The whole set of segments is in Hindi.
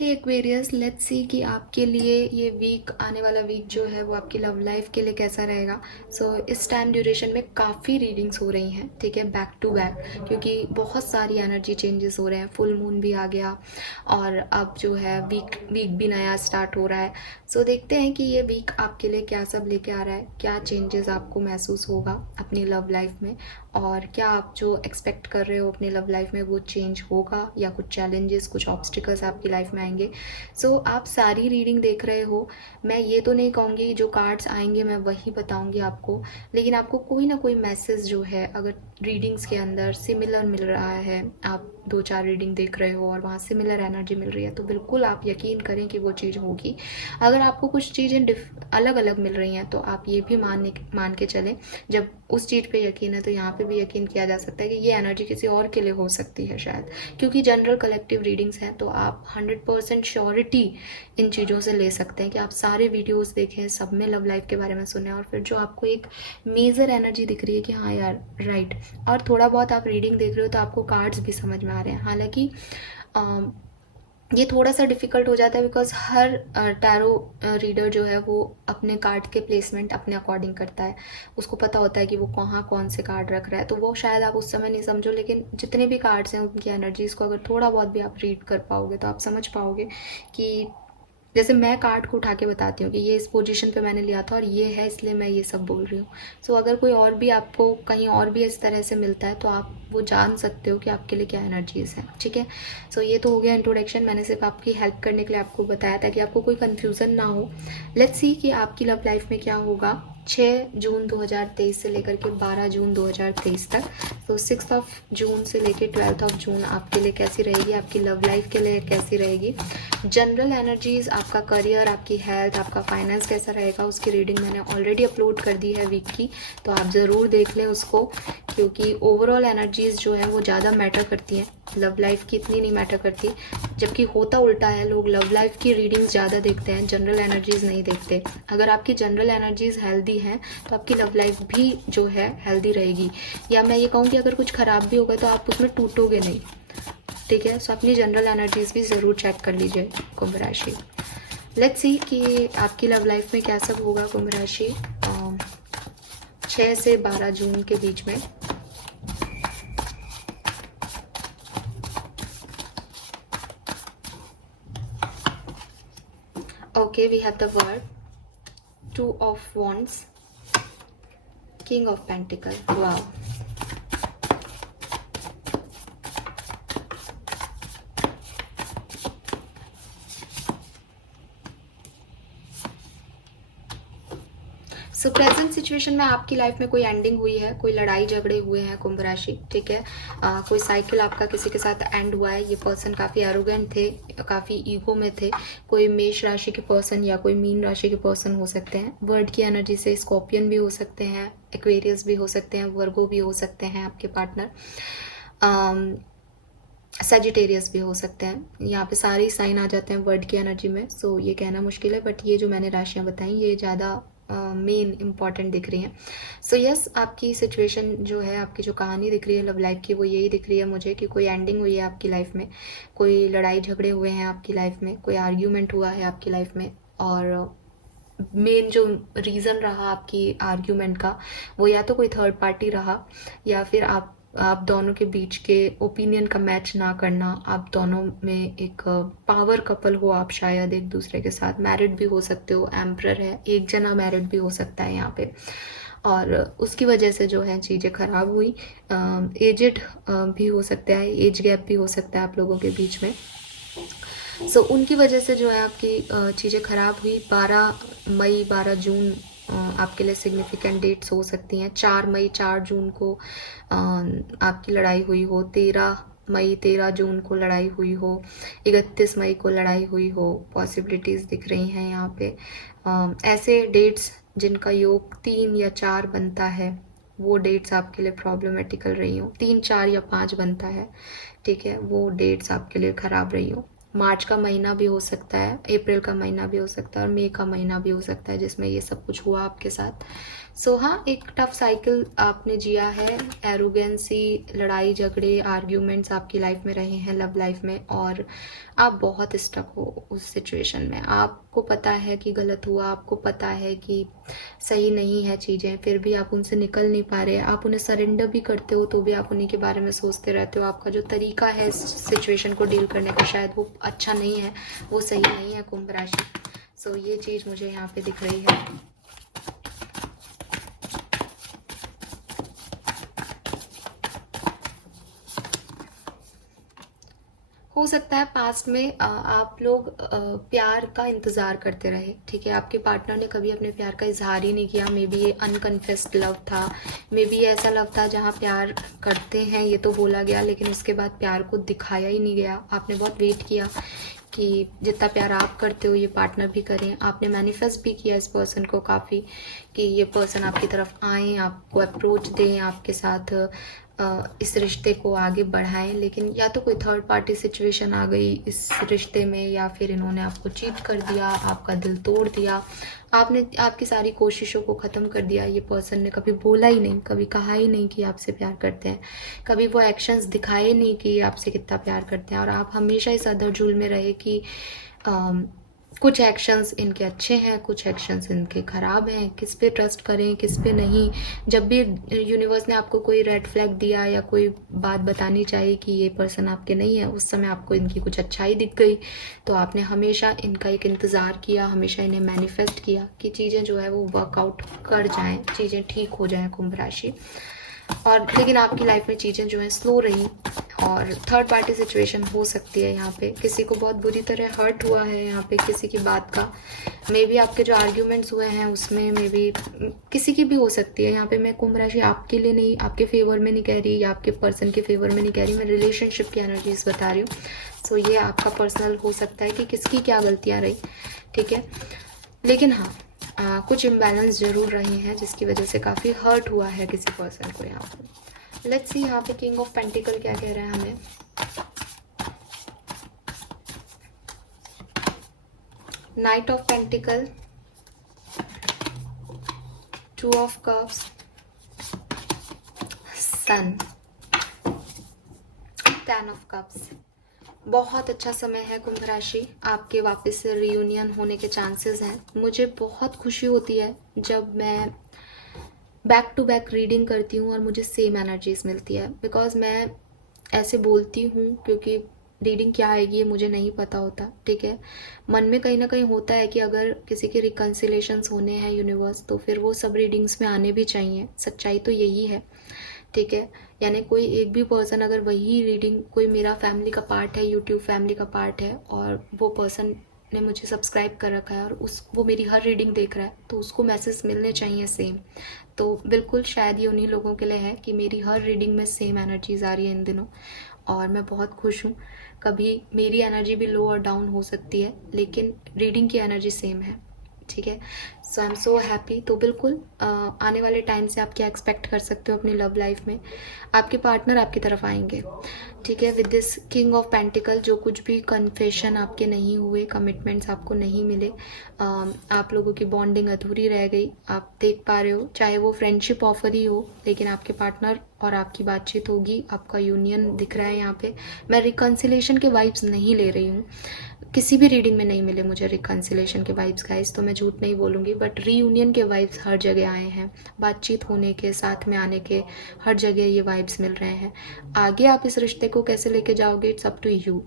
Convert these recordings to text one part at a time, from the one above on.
हे एक्वेरियस, लेट्स सी कि आपके लिए ये वीक, आने वाला वीक जो है वो आपकी लव लाइफ के लिए कैसा रहेगा। इस टाइम ड्यूरेशन में काफ़ी रीडिंग्स हो रही हैं, ठीक है, बैक टू बैक, क्योंकि बहुत सारी एनर्जी चेंजेस हो रहे हैं। फुल मून भी आ गया और अब जो है वीक वीक भी नया स्टार्ट हो रहा है। देखते हैं कि ये वीक आपके लिए क्या सब लेके आ रहा है, क्या चेंजेस आपको महसूस होगा अपनी लव लाइफ में, और क्या आप जो एक्सपेक्ट कर रहे हो अपनी लव लाइफ में वो चेंज होगा, या कुछ चैलेंजेस, कुछ ऑब्स्टिकल्स आपकी लाइफ में आएंगे। आप सारी रीडिंग देख रहे हो। मैं ये तो नहीं कहूँगी जो कार्ड्स आएंगे मैं वही बताऊँगी आपको, लेकिन आपको कोई ना कोई मैसेज जो है, अगर रीडिंग्स के अंदर सिमिलर मिल रहा है, आप 2-4 रीडिंग देख रहे हो और वहाँ सिमिलर एनर्जी मिल रही है, तो बिल्कुल आप यकीन करें कि वो चीज़ होगी। अगर आपको कुछ चीज़ें अलग अलग मिल रही हैं तो आप ये भी मान के चलें, जब उस चीज़ पे यकीन है तो यहाँ पे भी यकीन किया जा सकता है कि ये एनर्जी किसी और के लिए हो सकती है शायद, क्योंकि जनरल कलेक्टिव रीडिंग्स हैं। तो आप 100% श्योरिटी इन चीज़ों से ले सकते हैं कि आप सारे वीडियोस देखें, सब में लव लाइफ के बारे में सुने, और फिर जो आपको एक मेजर एनर्जी दिख रही है कि हाँ यार राइट, और थोड़ा बहुत आप रीडिंग देख रहे हो तो आपको कार्ड्स भी समझ में आ रहे हैं। हालांकि ये थोड़ा सा डिफ़िकल्ट हो जाता है, बिकॉज हर टैरो रीडर जो है वो अपने कार्ड के प्लेसमेंट अपने अकॉर्डिंग करता है। उसको पता होता है कि वो कहाँ कौन से कार्ड रख रहा है, तो वो शायद आप उस समय नहीं समझो, लेकिन जितने भी कार्ड्स हैं उनकी एनर्जीज़ को अगर थोड़ा बहुत भी आप रीड कर पाओगे तो आप समझ पाओगे कि जैसे मैं कार्ड को उठा के बताती हूँ कि ये इस पोजीशन पे मैंने लिया था और ये है, इसलिए मैं ये सब बोल रही हूँ। अगर कोई और भी आपको कहीं और भी इस तरह से मिलता है तो आप वो जान सकते हो कि आपके लिए क्या एनर्जीज हैं, ठीक है। ये तो हो गया इंट्रोडक्शन। मैंने सिर्फ आपकी हेल्प करने के लिए आपको बताया था कि आपको कोई कन्फ्यूज़न ना हो। लेट्स सी कि आपकी लव लाइफ में क्या होगा 6 जून 2023 से लेकर के 12 जून 2023 तक। 6 जून से लेकर 12 जून आपके लिए कैसी रहेगी, आपकी लव लाइफ के लिए कैसी रहेगी। जनरल एनर्जीज, आपका करियर, आपकी हेल्थ, आपका फाइनेंस कैसा रहेगा, उसकी रीडिंग मैंने ऑलरेडी अपलोड कर दी है वीक की, तो आप ज़रूर देख लें उसको, क्योंकि ओवरऑल एनर्जीज जो है वो ज़्यादा मैटर करती हैं, लव लाइफ की इतनी नहीं मैटर करती। जबकि होता उल्टा है, लोग लव लाइफ की रीडिंग्स ज़्यादा देखते हैं, जनरल एनर्जीज नहीं देखते। अगर आपकी जनरल एनर्जीज हेल्दी हैं तो आपकी लव लाइफ भी जो है हेल्दी रहेगी, या मैं ये कहूँ कि अगर कुछ ख़राब भी होगा तो आप उसमें टूटोगे नहीं, ठीक है। अपनी जनरल एनर्जीज भी ज़रूर चेक कर लीजिए कुंभ राशि। लेट्स सी कि आपकी लव लाइफ में क्या सब होगा कुंभ राशि 6 से 12 जून के बीच में। Okay, we have the word 2 of wands, king of pentacles. Wow, present situation में आपकी लाइफ में कोई एंडिंग हुई है, कोई लड़ाई झगड़े हुए हैं कुंभ राशि, ठीक है। कोई साइकिल आपका किसी के साथ एंड हुआ है। ये पर्सन काफ़ी एरोगेंट थे, काफ़ी ईगो में थे। कोई मेष राशि के पर्सन या कोई मीन राशि के पर्सन हो सकते हैं। वर्ड की एनर्जी से स्कॉर्पियन भी हो सकते हैं, एक्वेरियस भी हो सकते हैं, वर्गो भी हो सकते हैं आपके पार्टनर, सेजिटेरियस भी हो सकते हैं। यहाँ पे सारे साइन आ जाते हैं वर्ड की एनर्जी में। ये कहना मुश्किल है, बट ये जो मैंने राशियाँ बताई ये ज़्यादा मेन इम्पॉर्टेंट दिख रही हैं। यस, आपकी सिचुएशन जो है, आपकी जो कहानी दिख रही है लव लाइफ की, वो यही दिख रही है मुझे कि कोई एंडिंग हुई है आपकी लाइफ में, कोई लड़ाई झगड़े हुए हैं आपकी लाइफ में, कोई आर्ग्यूमेंट हुआ है आपकी लाइफ में, और मेन जो रीज़न रहा आपकी आर्ग्यूमेंट का वो या तो कोई थर्ड पार्टी रहा, या फिर आप दोनों के बीच के ओपिनियन का मैच ना करना, आप दोनों में एक पावर कपल हो, आप शायद एक दूसरे के साथ मैरिड भी हो सकते हो। एम्परर है, एक जना मैरिड भी हो सकता है यहाँ पे, और उसकी वजह से जो है चीज़ें ख़राब हुई। एजेड भी हो सकता है, एज गैप भी हो सकता है आप लोगों के बीच में। उनकी वजह से जो है आपकी चीज़ें ख़राब हुई। 12 मई 12 जून आपके लिए सिग्निफिकेंट डेट्स हो सकती हैं। 4 मई 4 जून को आपकी लड़ाई हुई हो, 13 मई 13 जून को लड़ाई हुई हो, 31 मई को लड़ाई हुई हो, पॉसिबिलिटीज़ दिख रही हैं यहाँ पे। ऐसे डेट्स जिनका योग 3 या 4 बनता है, वो डेट्स आपके लिए प्रॉब्लमेटिकल रही हो। 3, 4 या 5 बनता है, ठीक है, वो डेट्स आपके लिए ख़राब रही हो। मार्च का महीना भी हो सकता है, अप्रैल का महीना भी हो सकता है, और मई का महीना भी हो सकता है जिसमें ये सब कुछ हुआ आपके साथ। हाँ, एक टफ साइकिल आपने जिया है। एरोगेंसी, लड़ाई झगड़े, आर्ग्यूमेंट्स आपकी लाइफ में रहे हैं लव लाइफ में, और आप बहुत स्टक हो उस सिचुएशन में। आपको पता है कि गलत हुआ, आपको पता है कि सही नहीं है चीज़ें, फिर भी आप उनसे निकल नहीं पा रहे। आप उन्हें सरेंडर भी करते हो तो भी आप उन्हीं के बारे में सोचते रहते हो। आपका जो तरीका है इस सिचुएशन को डील करने का शायद वो अच्छा नहीं है, वो सही नहीं है कुंभ राशि। सो ये चीज़ मुझे यहाँ पे दिख रही है। हो सकता है पास्ट में आप लोग प्यार का इंतज़ार करते रहे, ठीक है। आपके पार्टनर ने कभी अपने प्यार का इजहार ही नहीं किया। मे बी ये अनकन्फेस्ड लव था, मे बी ये ऐसा लव था जहाँ प्यार करते हैं ये तो बोला गया, लेकिन उसके बाद प्यार को दिखाया ही नहीं गया। आपने बहुत वेट किया कि जितना प्यार आप करते हो ये पार्टनर भी करें। आपने मैनिफेस्ट भी किया इस पर्सन को काफ़ी कि ये पर्सन आपकी तरफ आएँ, आपको अप्रोच दें, आपके साथ इस रिश्ते को आगे बढ़ाएं। लेकिन या तो कोई थर्ड पार्टी सिचुएशन आ गई इस रिश्ते में, या फिर इन्होंने आपको चीट कर दिया, आपका दिल तोड़ दिया, आपने आपकी सारी कोशिशों को ख़त्म कर दिया। ये पर्सन ने कभी बोला ही नहीं, कभी कहा ही नहीं कि आपसे प्यार करते हैं, कभी वो एक्शंस दिखाए नहीं कि आपसे कितना प्यार करते हैं। और आप हमेशा इस अधरझूल में रहे कि कुछ एक्शंस इनके अच्छे हैं, कुछ एक्शंस इनके ख़राब हैं, किस पे ट्रस्ट करें किस पे नहीं। जब भी यूनिवर्स ने आपको कोई रेड फ्लैग दिया या कोई बात बतानी चाहिए कि ये पर्सन आपके नहीं है, उस समय आपको इनकी कुछ अच्छाई दिख गई, तो आपने हमेशा इनका एक इंतज़ार किया, हमेशा इन्हें मैनिफेस्ट किया कि चीज़ें जो है वो वर्कआउट कर जाएं, चीज़ें ठीक हो जाएं कुंभ राशि। और लेकिन आपकी लाइफ में चीज़ें जो हैं स्लो रही, और थर्ड पार्टी सिचुएशन हो सकती है। यहाँ पे किसी को बहुत बुरी तरह हर्ट हुआ है यहाँ पे किसी की बात का। मे बी आपके जो आर्ग्यूमेंट्स हुए हैं उसमें मे बी किसी की भी हो सकती है। यहाँ पे मैं कुंभ राशि आपके लिए नहीं, आपके फेवर में नहीं कह रही या आपके पर्सन के फेवर में नहीं कह रही, मैं रिलेशनशिप की एनर्जीज बता रही हूँ। सो ये आपका पर्सनल हो सकता है कि किसकी क्या गलतियाँ रही, ठीक है। लेकिन हाँ, कुछ इम्बैलेंस ज़रूर रहे हैं जिसकी वजह से काफ़ी हर्ट हुआ है किसी पर्सन को यहाँ पे। लेट्स सी यहाँ पे किंग ऑफ पेंटिकल क्या कह रहा है हमें। Knight of pentacle, two of cups, sun, ten of cups. बहुत अच्छा समय है कुंभ राशि, आपके वापस से रियूनियन होने के चांसेस हैं। मुझे बहुत खुशी होती है जब मैं बैक टू बैक रीडिंग करती हूँ और मुझे सेम एनर्जीज मिलती है, बिकॉज मैं ऐसे बोलती हूँ क्योंकि रीडिंग क्या आएगी ये मुझे नहीं पता होता, ठीक है। मन में कहीं ना कहीं होता है कि अगर किसी के रिकन्सिलेशंस होने हैं यूनिवर्स, तो फिर वो सब रीडिंग्स में आने भी चाहिए। सच्चाई तो यही है, ठीक है। यानी कोई एक भी पर्सन अगर वही रीडिंग, कोई मेरा फैमिली का पार्ट है, यूट्यूब फैमिली का पार्ट है, और वो पर्सन ने मुझे सब्सक्राइब कर रखा है और वो मेरी हर रीडिंग देख रहा है, तो उसको मैसेज मिलने चाहिए सेम। तो बिल्कुल शायद ये उन्हीं लोगों के लिए है कि मेरी हर रीडिंग में सेम एनर्जीज आ रही है इन दिनों, और मैं बहुत खुश हूँ। कभी मेरी एनर्जी भी लो और डाउन हो सकती है, लेकिन रीडिंग की एनर्जी सेम है, ठीक है। सो आई एम सो हैप्पी। तो बिल्कुल आने वाले टाइम से आप क्या एक्सपेक्ट कर सकते हो अपनी लव लाइफ में, आपके पार्टनर आपकी तरफ आएंगे, ठीक है। With this king of pentacle, जो कुछ भी कन्फेशन आपके नहीं हुए, कमिटमेंट्स आपको नहीं मिले, आप लोगों की बॉन्डिंग अधूरी रह गई, आप देख पा रहे हो। चाहे वो फ्रेंडशिप ऑफर ही हो, लेकिन आपके पार्टनर और आपकी बातचीत होगी, आपका यूनियन दिख रहा है यहाँ पे। मैं रिकन्सिलेशन के वाइब्स नहीं ले रही हूँ, किसी भी रीडिंग में नहीं मिले मुझे रिकन्सिलेशन के वाइब्स गाइस, तो मैं झूठ नहीं बोलूँगी, बट रीयूनियन के वाइब्स हर जगह आए हैं। बातचीत होने के, साथ में आने के, हर जगह ये वाइब्स मिल रहे हैं। आगे आप इस रिश्ते को कैसे लेके जाओगे, it's up to you,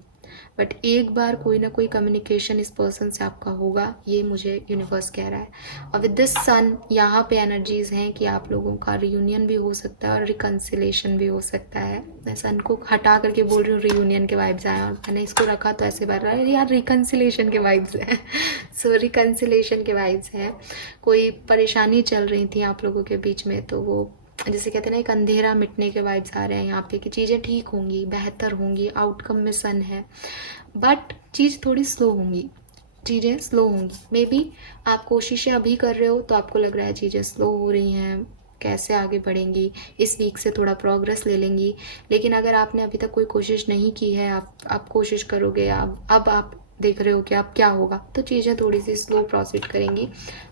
but एक बार कोई ना कोई कम्युनिकेशन इस पर्सन से आपका होगा, ये मुझे यूनिवर्स कह रहा है। और विद दिस सन, यहाँ पे एनर्जीज हैं कि आप लोगों का रियूनियन भी हो सकता है और रिकन्सिलेशन भी हो सकता है। मैं सन को हटा करके बोल रही हूँ, रियूनियन के वाइब्स आए, और मैंने इसको रखा तो ऐसे बार रहा है यार रिकन्सिलेशन के वाइब्स हैं। सो रिकन्सिलेशन के वाइब्स हैं। कोई परेशानी चल रही थी आप लोगों के बीच में, तो वो जैसे कहते हैं ना, एक अंधेरा मिटने के वाइब्स आ रहे हैं यहाँ पे कि चीज़ें ठीक होंगी, बेहतर होंगी। आउटकम में सन है, बट चीज़ थोड़ी स्लो होंगी, चीज़ें स्लो होंगी। मे बी आप कोशिशें अभी कर रहे हो तो आपको लग रहा है चीज़ें स्लो हो रही हैं, कैसे आगे बढ़ेंगी, इस वीक से थोड़ा प्रोग्रेस ले लेंगी। लेकिन अगर आपने अभी तक कोई कोशिश नहीं की है, आप कोशिश करोगे, अब आप देख रहे हो कि अब क्या होगा, तो चीज़ें थोड़ी सी स्लो प्रोसीड करेंगी,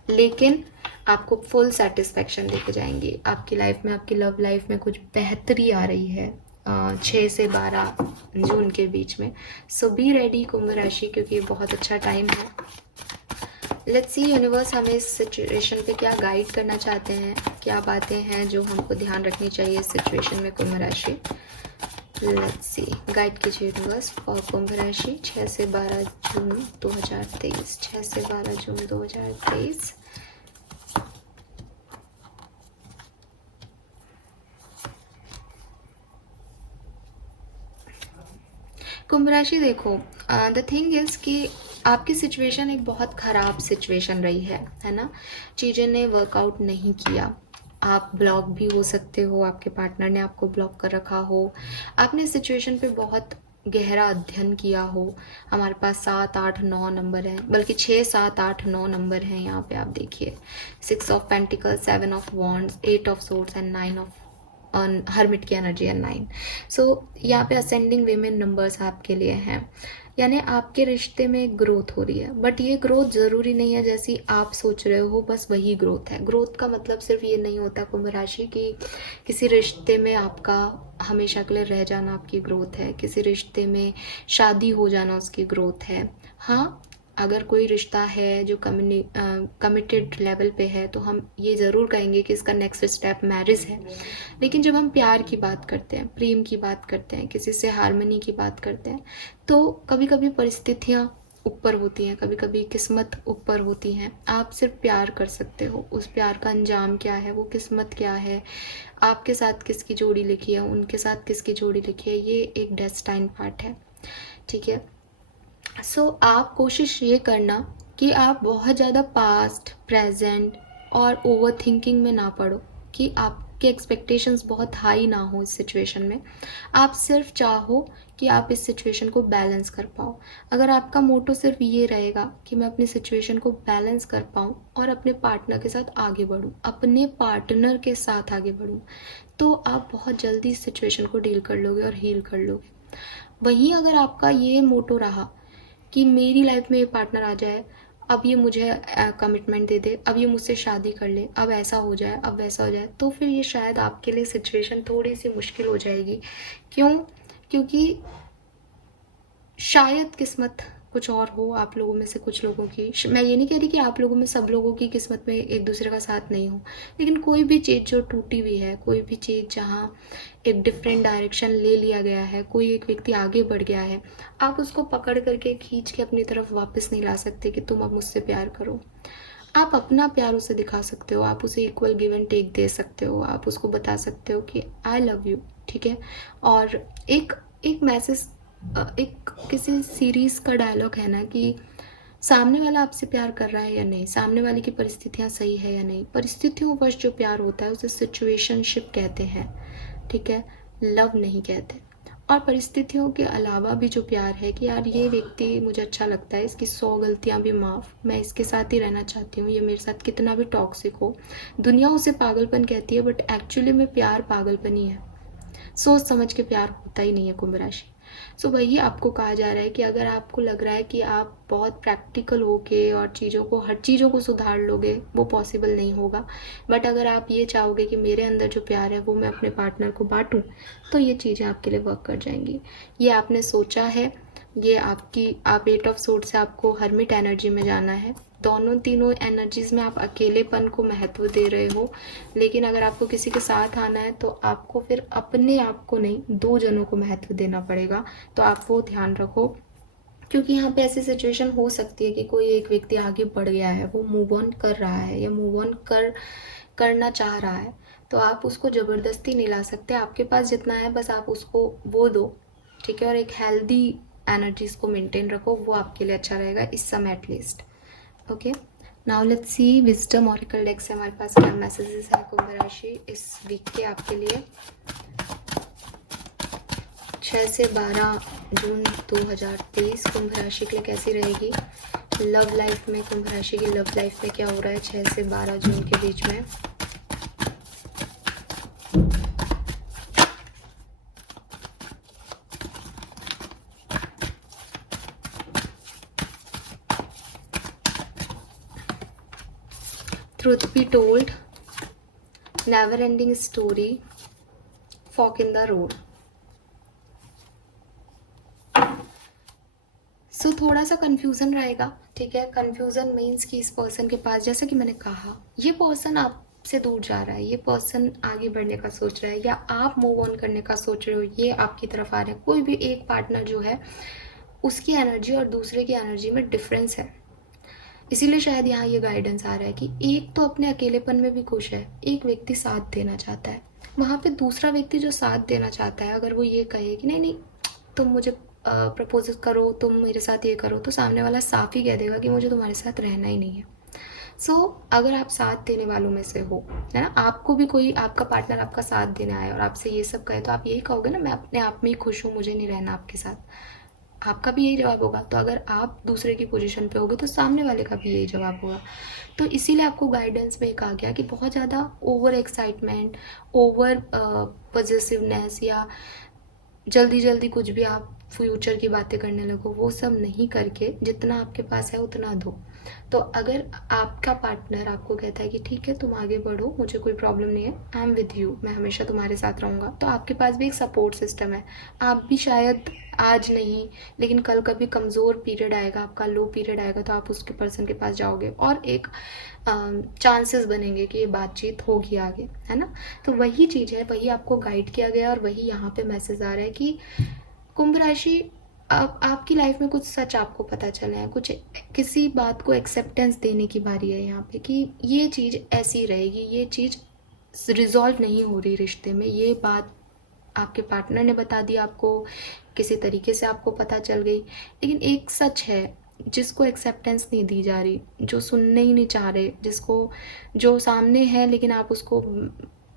लेकिन आपको फुल सेटिस्फेक्शन लेके जाएंगी। आपकी लाइफ में, आपकी लव लाइफ में कुछ बेहतरी आ रही है, 6 से 12 जून के बीच में। सो बी रेडी कुंभ राशि, क्योंकि ये बहुत अच्छा टाइम है। लेट्स सी यूनिवर्स हमें इस सिचुएशन पे क्या गाइड करना चाहते हैं, क्या बातें हैं जो हमको ध्यान रखनी चाहिए इस सिचुएशन में कुंभ राशि। लेट्स सी, गाइड कीजिए यूनिवर्स और कुंभ राशि 6 से 12 जून 2023। 6 से 12 जून 2023। कुंभ राशि देखो, द थिंग इज कि आपकी सिचुएशन एक बहुत ख़राब सिचुएशन रही है ना। चीज़ें ने वर्कआउट नहीं किया। आप ब्लॉक भी हो सकते हो, आपके पार्टनर ने आपको ब्लॉक कर रखा हो, आपने सिचुएशन पे बहुत गहरा अध्ययन किया हो। हमारे पास 7, 8, 9 नंबर है, बल्कि 6, 7, 8, 9 नंबर हैं यहाँ पे। आप देखिए 6 of pentacles, 7 of wands, 8 of swords and 9 of hermit की एनर्जी है 9। सो यहाँ पे असेंडिंग वे में नंबर्स आपके लिए हैं, यानी आपके रिश्ते में ग्रोथ हो रही है। बट ये ग्रोथ ज़रूरी नहीं है जैसी आप सोच रहे हो बस वही ग्रोथ है। ग्रोथ का मतलब सिर्फ ये नहीं होता कुंभ राशि कि किसी रिश्ते में आपका हमेशा के लिए रह जाना आपकी ग्रोथ है, किसी रिश्ते में शादी हो जाना उसकी ग्रोथ है। हाँ, अगर कोई रिश्ता है जो कमिटेड लेवल पे है तो हम ये ज़रूर कहेंगे कि इसका नेक्स्ट स्टेप मैरिज है। लेकिन जब हम प्यार की बात करते हैं, प्रेम की बात करते हैं, किसी से हार्मनी की बात करते हैं, तो कभी कभी परिस्थितियाँ ऊपर होती हैं, कभी कभी किस्मत ऊपर होती हैं। आप सिर्फ प्यार कर सकते हो, उस प्यार का अंजाम क्या है, वो किस्मत क्या है, आपके साथ किसकी जोड़ी लिखी है, उनके साथ किसकी जोड़ी लिखी है, ये एक डेस्टाइन पार्ट है। ठीक है। सो आप कोशिश ये करना कि आप बहुत ज़्यादा पास्ट, प्रेजेंट और ओवर थिंकिंग में ना पड़ो, कि आपके एक्सपेक्टेशंस बहुत हाई ना हो इस सिचुएशन में। आप सिर्फ चाहो कि आप इस सिचुएशन को बैलेंस कर पाओ। अगर आपका मोटो सिर्फ ये रहेगा कि मैं अपनी सिचुएशन को बैलेंस कर पाऊँ और अपने पार्टनर के साथ आगे बढ़ूँ, अपने पार्टनर के साथ आगे बढ़ूँ, तो आप बहुत जल्दी इस सिचुएशन को डील कर लोगे और हील कर लोगे। वहीं अगर आपका ये मोटो रहा कि मेरी लाइफ में ये पार्टनर आ जाए, अब ये मुझे कमिटमेंट दे दे, अब ये मुझसे शादी कर ले, अब ऐसा हो जाए, अब वैसा हो जाए, तो फिर ये शायद आपके लिए सिचुएशन थोड़ी सी मुश्किल हो जाएगी। क्यों? क्योंकि शायद किस्मत कुछ और हो आप लोगों में से कुछ लोगों की। मैं ये नहीं कह रही कि आप लोगों में सब लोगों की किस्मत में एक दूसरे का साथ नहीं हो, लेकिन कोई भी चीज़ जो टूटी हुई है, कोई भी चीज़ जहाँ एक डिफरेंट डायरेक्शन ले लिया गया है, कोई एक व्यक्ति आगे बढ़ गया है, आप उसको पकड़ करके खींच के अपनी तरफ वापस नहीं ला सकते कि तुम अब मुझसे प्यार करो। आप अपना प्यार उसे दिखा सकते हो, आप उसे इक्वल गिव एंड टेक दे सकते हो, आप उसको बता सकते हो कि आई लव यू। ठीक है। और एक एक मैसेज, एक किसी सीरीज़ का डायलॉग है ना कि सामने वाला आपसे प्यार कर रहा है या नहीं, सामने वाले की परिस्थितियाँ सही है या नहीं। परिस्थितियों वश जो प्यार होता है उसे सिचुएशनशिप कहते हैं। ठीक है, लव नहीं कहते। और परिस्थितियों के अलावा भी जो प्यार है कि यार ये व्यक्ति मुझे अच्छा लगता है, इसकी 100 गलतियाँ भी माफ़, मैं इसके साथ ही रहना चाहती हूँ, ये मेरे साथ कितना भी टॉक्सिक हो। दुनिया उसे पागलपन कहती है, बट एक्चुअली में प्यार पागलपन ही है। सोच समझ के प्यार होता ही नहीं है कुंभ राशि। सो वही आपको कहा जा रहा है कि अगर आपको लग रहा है कि आप बहुत प्रैक्टिकल होके और चीज़ों को, हर चीज़ों को सुधार लोगे, वो पॉसिबल नहीं होगा। बट अगर आप ये चाहोगे कि मेरे अंदर जो प्यार है वो मैं अपने पार्टनर को बांटूं, तो ये चीज़ें आपके लिए वर्क कर जाएंगी। ये आपने सोचा है, ये आप 8 ऑफ सोर्ड से आपको हर्मिट एनर्जी में जाना है। दोनों तीनों एनर्जीज में आप अकेलेपन को महत्व दे रहे हो, लेकिन अगर आपको किसी के साथ आना है तो आपको फिर अपने आप को नहीं, 2 जनों को महत्व देना पड़ेगा। तो आप वो ध्यान रखो, क्योंकि यहाँ पे ऐसी सिचुएशन हो सकती है कि कोई एक व्यक्ति आगे बढ़ गया है, वो मूव ऑन कर रहा है या मूव ऑन करना चाह रहा है, तो आप उसको ज़बरदस्ती नहीं ला सकते। आपके पास जितना है बस आप उसको वो दो। ठीक है। और एक हेल्दी एनर्जीज को मेंटेन रखो, वो आपके लिए अच्छा रहेगा इस समय at least. Okay, now let's see wisdom oracle deck से हमारे पास क्या मैसेजेस है कुंभ राशि इस वीक के आपके लिए। 6 से 12 जून 2023 कुंभ राशि के लिए कैसी रहेगी। लव लाइफ में, कुंभ राशि की लव लाइफ में क्या हो रहा है 6 से 12 जून के बीच में। Truth be told, never ending story, fork in the road. थोड़ा सा कन्फ्यूज़न रहेगा, ठीक है। कन्फ्यूज़न मीन्स कि इस पर्सन के पास, जैसे कि मैंने कहा, ये पर्सन आपसे दूर जा रहा है, ये पर्सन आगे बढ़ने का सोच रहा है, या आप मूव ऑन करने का सोच रहे हो, ये आपकी तरफ आ रहा है। कोई भी एक पार्टनर जो है उसकी एनर्जी और दूसरे की एनर्जी में डिफरेंस है, इसीलिए शायद यहाँ ये गाइडेंस आ रहा है कि एक तो अपने अकेलेपन में भी खुश है, एक व्यक्ति साथ देना चाहता है। वहाँ पे दूसरा व्यक्ति जो साथ देना चाहता है, अगर वो ये कहे कि नहीं नहीं तुम मुझे प्रपोज करो, तुम मेरे साथ ये करो, तो सामने वाला साफ ही कह देगा कि मुझे तुम्हारे साथ रहना ही नहीं है। सो अगर आप साथ देने वालों में से हो, है ना, आपको भी कोई आपका पार्टनर आपका साथ देने आए और आपसे ये सब कहे, तो आप यही कहोगे ना, मैं अपने आप में ही खुश हूँ, मुझे नहीं रहना आपके साथ। आपका भी यही जवाब होगा। तो अगर आप दूसरे की पोजीशन पे होगे तो सामने वाले का भी यही जवाब होगा। तो इसीलिए आपको गाइडेंस में कहा गया कि बहुत ज़्यादा ओवर एक्साइटमेंट, ओवर पॉजिटिवनेस, या जल्दी जल्दी कुछ भी आप फ्यूचर की बातें करने लगो, वो सब नहीं करके जितना आपके पास है उतना दो। तो अगर आपका पार्टनर आपको कहता है कि ठीक है तुम आगे बढ़ो, मुझे कोई प्रॉब्लम नहीं है, आई एम विद यू, मैं हमेशा तुम्हारे साथ रहूँगा, तो आपके पास भी एक सपोर्ट सिस्टम है। आप भी शायद आज नहीं, लेकिन कल कभी कमज़ोर पीरियड आएगा, आपका लो पीरियड आएगा, तो आप उसके पर्सन के पास जाओगे और एक चांसेस बनेंगे कि ये बातचीत होगी आगे, है ना। तो वही चीज़ है, वही आपको गाइड किया गया और वही यहाँ पे मैसेज आ रहा है कि कुंभ राशि, अब आपकी लाइफ में कुछ सच आपको पता चला है, कुछ किसी बात को एक्सेप्टेंस देने की बारी है यहाँ पे कि ये चीज़ ऐसी रहेगी, ये चीज़ रिजॉल्व नहीं हो रही रिश्ते में, ये बात आपके पार्टनर ने बता दी आपको, किसी तरीके से आपको पता चल गई, लेकिन एक सच है जिसको एक्सेप्टेंस नहीं दी जा रही, जो सुनने ही नहीं चाह रहे, जिसको जो सामने है लेकिन आप उसको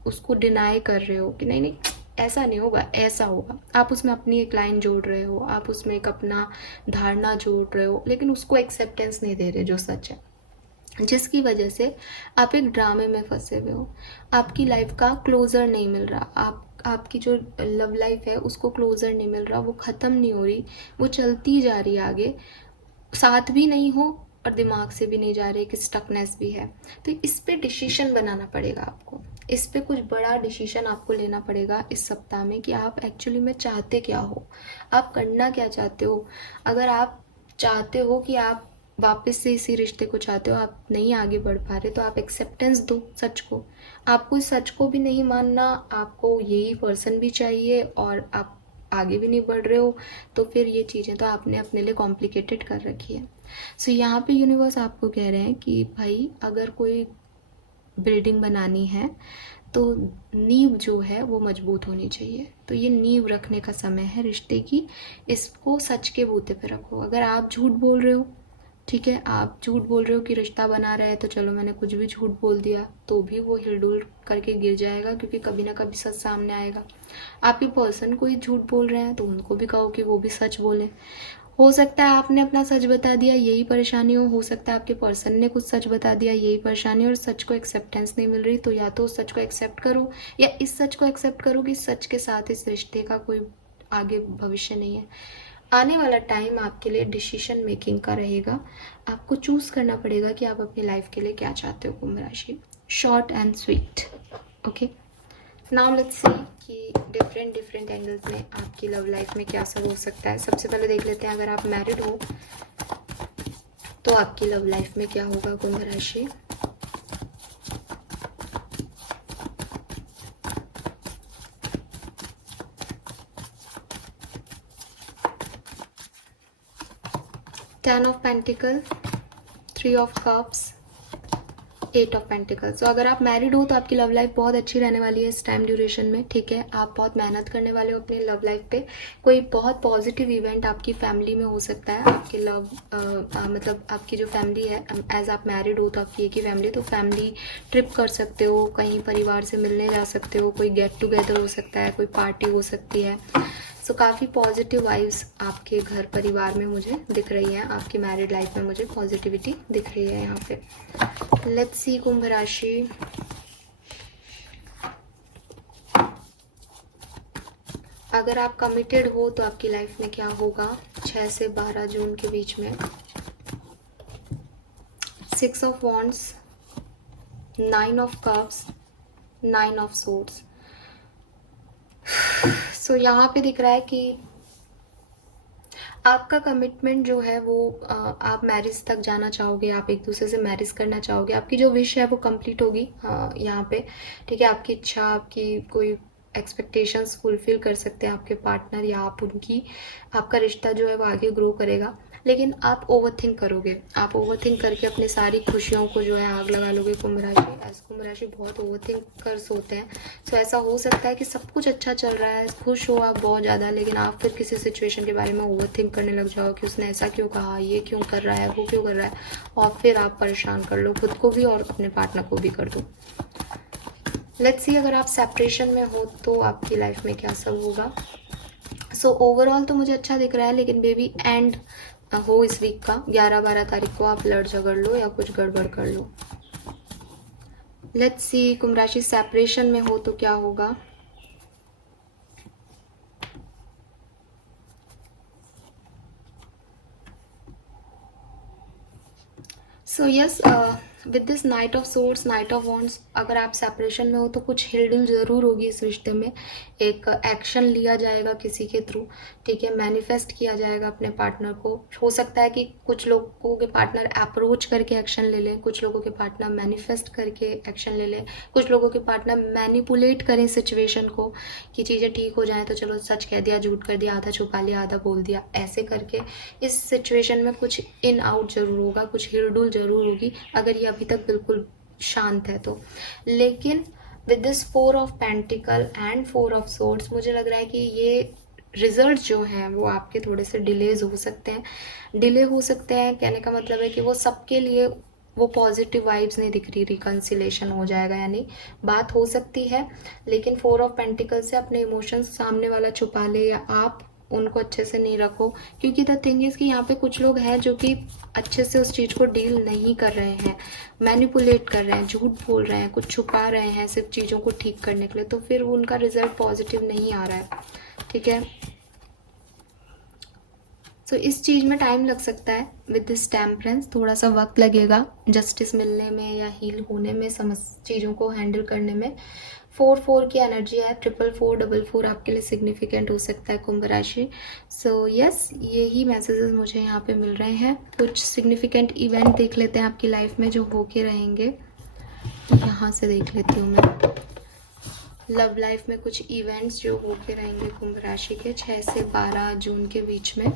उसको डिनाई कर रहे हो कि नहीं नहीं ऐसा नहीं होगा, ऐसा होगा। आप उसमें अपनी एक लाइन जोड़ रहे हो, आप उसमें एक अपना धारणा जोड़ रहे हो, लेकिन उसको एक्सेप्टेंस नहीं दे रहे जो सच है, जिसकी वजह से आप एक ड्रामे में फंसे हुए हो। आपकी लाइफ का क्लोज़र नहीं मिल रहा, आपकी जो लव लाइफ है उसको क्लोज़र नहीं मिल रहा, वो ख़त्म नहीं हो रही, वो चलती जा रही है आगे, साथ भी नहीं हो और दिमाग से भी नहीं जा रही, कि स्टकनेस भी है। तो इस पे डिसीजन बनाना पड़ेगा आपको, इस पे कुछ बड़ा डिसीजन आपको लेना पड़ेगा इस सप्ताह में कि आप एक्चुअली में चाहते क्या हो, आप करना क्या चाहते हो। अगर आप चाहते हो कि आप वापस से इसी रिश्ते को चाहते हो, आप नहीं आगे बढ़ पा रहे, तो आप एक्सेप्टेंस दो सच को। आपको इस सच को भी नहीं मानना, आपको यही पर्सन भी चाहिए और आप आगे भी नहीं बढ़ रहे हो, तो फिर ये चीज़ें तो आपने अपने लिए कॉम्प्लिकेटेड कर रखी है। सो यहाँ पे यूनिवर्स आपको कह रहे हैं कि भाई अगर कोई बिल्डिंग बनानी है तो नींव जो है वो मजबूत होनी चाहिए, तो ये नींव रखने का समय है रिश्ते की, इसको सच के बूते पे रखो। अगर आप झूठ बोल रहे हो, ठीक है, आप झूठ बोल रहे हो कि रिश्ता बना रहे हैं, तो चलो मैंने कुछ भी झूठ बोल दिया, तो भी वो हिलडुल करके गिर जाएगा, क्योंकि कभी ना कभी सच सामने आएगा। आपके पर्सन कोई झूठ बोल रहे हैं तो उनको भी कहो कि वो भी सच बोले। हो सकता है आपने अपना सच बता दिया, यही परेशानी हो सकता है आपके पर्सन ने कुछ सच बता दिया, यही परेशानी, और सच को एक्सेप्टेंस नहीं मिल रही। तो या तो उस सच को एक्सेप्ट करो, या इस सच को एक्सेप्ट करो कि सच के साथ इस रिश्ते का कोई आगे भविष्य नहीं है। आने वाला टाइम आपके लिए डिसीजन मेकिंग का रहेगा, आपको चूज़ करना पड़ेगा कि आप अपनी लाइफ के लिए क्या चाहते हो कुंभ राशि। Short and sweet, okay. Now let's see कि डिफरेंट एंगल्स में आपकी लव लाइफ में क्या सब हो सकता है। सबसे पहले देख लेते हैं, अगर आप मैरिड हो तो आपकी लव लाइफ में क्या होगा कुंभ राशि। Ten of pentacle, three of cups, eight of pentacles. तो अगर आप मैरिड हो तो आपकी लव लाइफ बहुत अच्छी रहने वाली है इस टाइम ड्यूरेशन में, ठीक है। आप बहुत मेहनत करने वाले हो अपनी लव लाइफ पे। कोई बहुत पॉजिटिव इवेंट आपकी फैमिली में हो सकता है, आपके लव मतलब आपकी जो फैमिली है, एज आप मैरिड हो तो आपकी एक ही फैमिली, तो फैमिली ट्रिप कर सकते हो, कहीं परिवार से मिलने जा सकते हो, कोई गेट टुगेदर हो सकता है, कोई पार्टी हो सकती है। सो काफ़ी पॉजिटिव वाइब्स आपके घर परिवार में मुझे दिख रही हैं, आपकी मैरिड लाइफ में मुझे पॉजिटिविटी दिख रही है यहाँ पे। लेट्स सी कुंभ राशि, अगर आप कमिटेड हो तो आपकी लाइफ में क्या होगा 6 से 12 जून के बीच में। 6 of wands, 9 of cups, 9 of swords. So यहाँ पे दिख रहा है कि आपका कमिटमेंट जो है वो आप मैरिज तक जाना चाहोगे, आप एक दूसरे से मैरिज करना चाहोगे, आपकी जो विश है वो कंप्लीट होगी यहाँ पे, ठीक है। आपकी इच्छा, आपकी कोई एक्सपेक्टेशंस फुलफिल कर सकते हैं आपके पार्टनर या आप उनकी, आपका रिश्ता जो है वो आगे ग्रो करेगा। लेकिन आप ओवरथिंक करोगे, आप ओवरथिंक करके अपनी सारी खुशियों को जो है आग लगा लोगे। कुंभ राशि, ऐसे कुंभ राशि बहुत ओवरथिंकर्स होते हैं। सो ऐसा हो सकता है कि सब कुछ अच्छा चल रहा है, खुश हो आप बहुत ज़्यादा, लेकिन आप फिर किसी सिचुएशन के बारे में ओवरथिंक करने लग जाओ कि उसने ऐसा क्यों कहा, ये क्यों कर रहा है, वो क्यों कर रहा है, और फिर आप परेशान कर लो खुद को भी और अपने पार्टनर को भी कर दो। लेट्स सी, अगर आप सेपरेशन में हो तो आपकी लाइफ में क्या सब होगा। सो ओवरऑल तो मुझे अच्छा दिख रहा है, लेकिन बेबी एंड हो इस वीक का 11-12 तारीख को आप लड़ झगड़ लो या कुछ गड़बड़ कर लो। लेट्स सी, कुंभ राशि सेपरेशन में हो तो क्या होगा। So yes, with this night of swords, night of wands, अगर आप सेपरेशन में हो तो कुछ हिलडुल ज़रूर होगी इस रिश्ते में। एक एक्शन लिया जाएगा किसी के थ्रू, ठीक है, मैनिफेस्ट किया जाएगा अपने पार्टनर को। हो सकता है कि कुछ लोगों के पार्टनर अप्रोच करके एक्शन ले लें, कुछ लोगों के पार्टनर मैनिफेस्ट करके एक्शन ले लें, कुछ लोगों के पार्टनर मैनिपुलेट करें सिचुएशन को कि चीज़ें ठीक हो जाएं तो चलो सच कह दिया, झूठ कर दिया, आधा छुपा लिया, आधा बोल दिया, ऐसे करके इस सिचुएशन में कुछ इन आउट ज़रूर होगा, कुछ हिलडुल ज़रूर होगी अगर ये अभी तक बिल्कुल शांत है तो। लेकिन with this 4 of pentacle and 4 of swords, मुझे लग रहा है कि ये रिजल्ट जो हैं वो आपके थोड़े से डिलेज हो सकते हैं। डिले हो सकते हैं कहने का मतलब है कि वो सबके लिए वो पॉजिटिव वाइब्स नहीं दिख रही, रिकन्सिलेशन हो जाएगा यानी बात हो सकती है। लेकिन 4 ऑफ पेंटिकल से अपने इमोशंस सामने वाला छुपा ले या आप उनको अच्छे से नहीं रखो, क्योंकि द थिंग इज़ कि यहाँ पे कुछ लोग हैं जो कि अच्छे से उस चीज़ को डील नहीं कर रहे हैं, मैनिपुलेट कर रहे हैं, झूठ बोल रहे हैं, कुछ छुपा रहे हैं सिर्फ चीज़ों को ठीक करने के लिए, तो फिर उनका रिजल्ट पॉजिटिव नहीं आ रहा है, ठीक है। सो इस चीज़ में टाइम लग सकता है। विद दिस टेम्परेंस थोड़ा सा वक्त लगेगा जस्टिस मिलने में या हील होने में, समझ चीज़ों को हैंडल करने में। 4-4 की एनर्जी है, 444 आपके लिए सिग्निफिकेंट हो सकता है कुंभ राशि। सो यस, यही मैसेजेस मुझे यहाँ पे मिल रहे हैं। कुछ सिग्निफिकेंट इवेंट देख लेते हैं आपकी लाइफ में जो होके रहेंगे, यहाँ से देख लेती हूँ मैं। लव लाइफ में कुछ इवेंट्स जो होके रहेंगे कुंभ राशि के 6 से 12 जून के बीच में।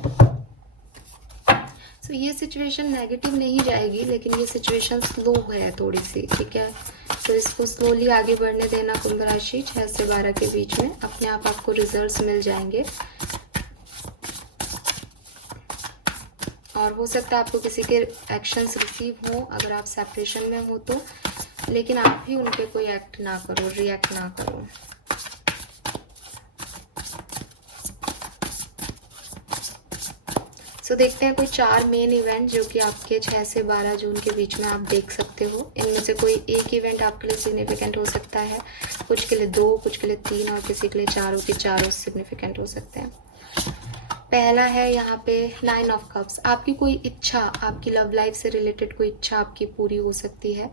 तो ये सिचुएशन नेगेटिव नहीं जाएगी, लेकिन ये सिचुएशन स्लो है थोड़ी सी, ठीक है। तो इसको स्लोली आगे बढ़ने देना कुंभ राशि। 6 से 12 के बीच में अपने आप आपको रिजल्ट्स मिल जाएंगे, और हो सकता है आपको किसी के एक्शंस रिसीव हो अगर आप सेपरेशन में हो तो, लेकिन आप भी उन पे कोई एक्ट ना करो, रिएक्ट ना करो। सो देखते हैं कोई 4 मेन इवेंट जो कि आपके 6 से 12 जून के बीच में आप देख सकते हो। इनमें से कोई एक इवेंट आपके लिए सिग्निफिकेंट हो सकता है, कुछ के लिए 2, कुछ के लिए 3 और किसी के लिए चारों के चारों सिग्निफिकेंट हो सकते हैं। पहला है यहाँ पे 9 ऑफ कप्स। आपकी कोई इच्छा, आपकी लव लाइफ से रिलेटेड कोई इच्छा आपकी पूरी हो सकती है,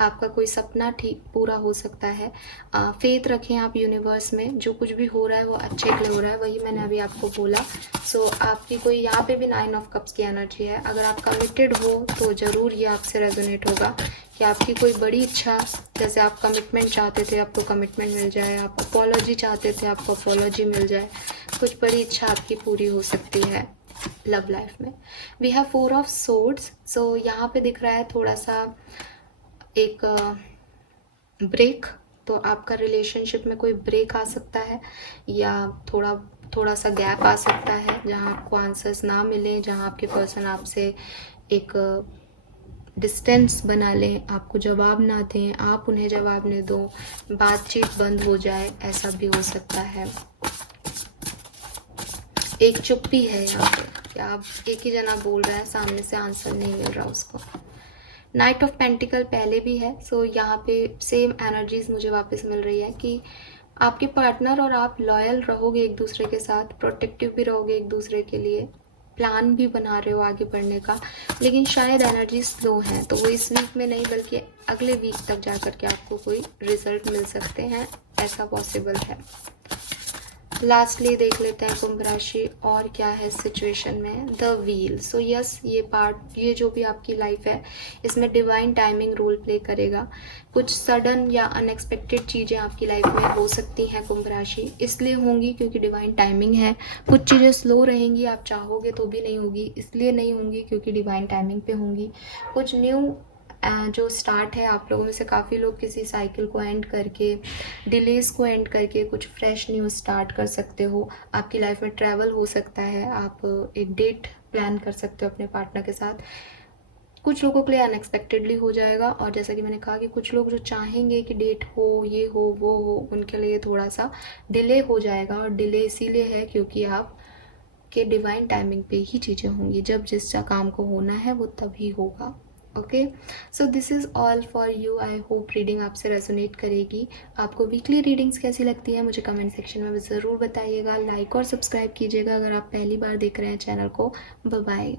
आपका कोई सपना ठीक पूरा हो सकता है। फेथ रखें आप यूनिवर्स में, जो कुछ भी हो रहा है वो अच्छे के लिए हो रहा है, वही मैंने अभी आपको बोला। सो आपकी कोई यहाँ पे भी 9 ऑफ कप्स की एनर्जी है। अगर आप कमिटेड हो तो ज़रूर ये आपसे रेजोनेट होगा कि आपकी कोई बड़ी इच्छा, जैसे आप कमिटमेंट चाहते थे आपको कमिटमेंट मिल जाए, आप अपॉलॉजी चाहते थे आपको अपॉलॉजी मिल जाए, कुछ बड़ी इच्छा आपकी पूरी हो सकती है लव लाइफ में। We have 4 of swords. So यहाँ पे दिख रहा है थोड़ा सा एक ब्रेक, तो आपका रिलेशनशिप में कोई ब्रेक आ सकता है या थोड़ा सा गैप आ सकता है जहाँ आपको आंसर्स ना मिले, जहाँ आपके पर्सन आपसे एक डिस्टेंस बना लें, आपको जवाब ना दें, आप उन्हें जवाब न दो, बातचीत बंद हो जाए, ऐसा भी हो सकता है। एक चुप्पी है यहाँ पे कि आप एक ही जना बोल रहा है, सामने से आंसर नहीं मिल रहा उसको। नाइट ऑफ पेंटिकल पहले भी है। सो यहाँ पे सेम एनर्जीज मुझे वापस मिल रही है कि आपके पार्टनर और आप लॉयल रहोगे एक दूसरे के साथ, प्रोटेक्टिव भी रहोगे एक दूसरे के लिए, प्लान भी बना रहे हो आगे बढ़ने का, लेकिन शायद एनर्जी स्लो है, तो वो इस वीक में नहीं बल्कि अगले वीक तक जा कर के आपको कोई रिजल्ट मिल सकते हैं, ऐसा पॉसिबल है। लास्टली देख लेते हैं कुंभ राशि और क्या है सिचुएशन में। The wheel. सो यस, ये पार्ट, ये जो भी आपकी लाइफ है इसमें डिवाइन टाइमिंग रोल प्ले करेगा। कुछ सडन या अनएक्सपेक्टेड चीज़ें आपकी लाइफ में हो सकती हैं कुंभ राशि, इसलिए होंगी क्योंकि डिवाइन टाइमिंग है। कुछ चीज़ें स्लो रहेंगी, आप चाहोगे तो भी नहीं होगी, इसलिए नहीं होंगी क्योंकि डिवाइन टाइमिंग पे होंगी। कुछ न्यू जो स्टार्ट है, आप लोगों में से काफ़ी लोग किसी साइकिल को एंड करके, डिलेज़ को एंड करके कुछ फ्रेश न्यू स्टार्ट कर सकते हो। आपकी लाइफ में ट्रैवल हो सकता है, आप एक डेट प्लान कर सकते हो अपने पार्टनर के साथ। कुछ लोगों के लिए अनएक्सपेक्टेडली हो जाएगा, और जैसा कि मैंने कहा कि कुछ लोग जो चाहेंगे कि डेट हो, ये हो, वो हो, उनके लिए थोड़ा सा डिले हो जाएगा। और डिले इसीलिए है क्योंकि आप के डिवाइन टाइमिंग पे ही चीज़ें होंगी। जब जिस काम को होना है वो तभी होगा। Okay, so this is all for you. I hope reading आपसे रेजोनेट करेगी। आपको वीकली रीडिंग्स कैसी लगती है मुझे कमेंट सेक्शन में ज़रूर बताइएगा। लाइक और सब्सक्राइब कीजिएगा अगर आप पहली बार देख रहे हैं चैनल को। Bye bye.